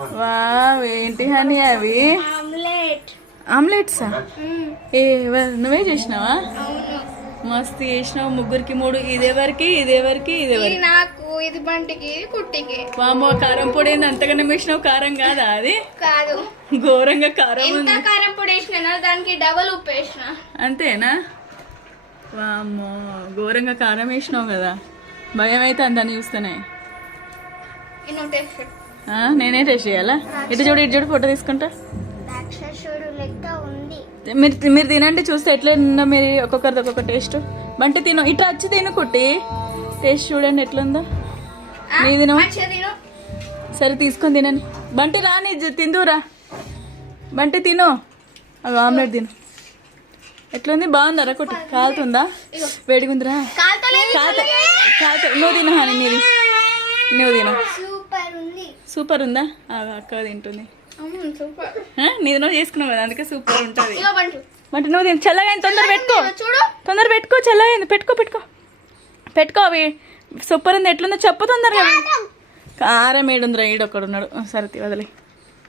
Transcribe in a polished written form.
Wow, ఏంటి honey అవి? ఆమ్లెట్సా? నువ్వే చేసినావా? మస్తు చేసినావు. ముగ్గురికి 3. ఇదేవరికి నాకు, ఇది బంటికి, కుట్టికి. వామ్మో, కారం పొడి ఏంది అంతగానే వేసినావు? కారం కాదా అది? కాదు, ఘోరంగా కారం ఉంది. కారం పొడి వేసిన దానికి డబల్ ఉప్పు వేసిన. అంతేనా? వామ్మో, ఘోరంగా కారం వేసినావు కదా, భయం అయితే అందని చూస్తేనే. నేనే టేస్ట్ చేయాలా? ఇటు చూడు ఫోటో తీసుకుంటా. మీరు తినండి, చూస్తే ఎట్లా ఉందో. మీరు ఒక్కొక్కరిది ఒక్కొక్క టేస్ట్. బంటి తిను, ఇట్లా వచ్చి తిను కుట్టి. టేస్ట్ చూడండి ఎట్లుందో. నీ తిను. సరే తీసుకొని తినండి. బంటి రాని తిందురా. బంటి తిను. అవి ఆమ్లెట్ తిను. ఎట్లుంది? బాగుందరా కుట్టి? కాలుతుందా? వేడిగుందిరా? నువ్వు తిను హాని, నువ్వు తిను. సూపర్ ఉందా? అక్క తింటుంది. నీది నువ్వు చేసుకున్నావు కదా, అందుకే సూపర్ ఉంటుంది. అంటే నువ్వు చల్లగా తొందర పెట్టుకో చల్లగా పెట్టుకో అవి సూపర్ ఉంది. ఎట్లుందో చెప్పు తొందరగా. కారం ఏడుందిరా, ఈడొక్కడున్నాడు. సరే వదిలే.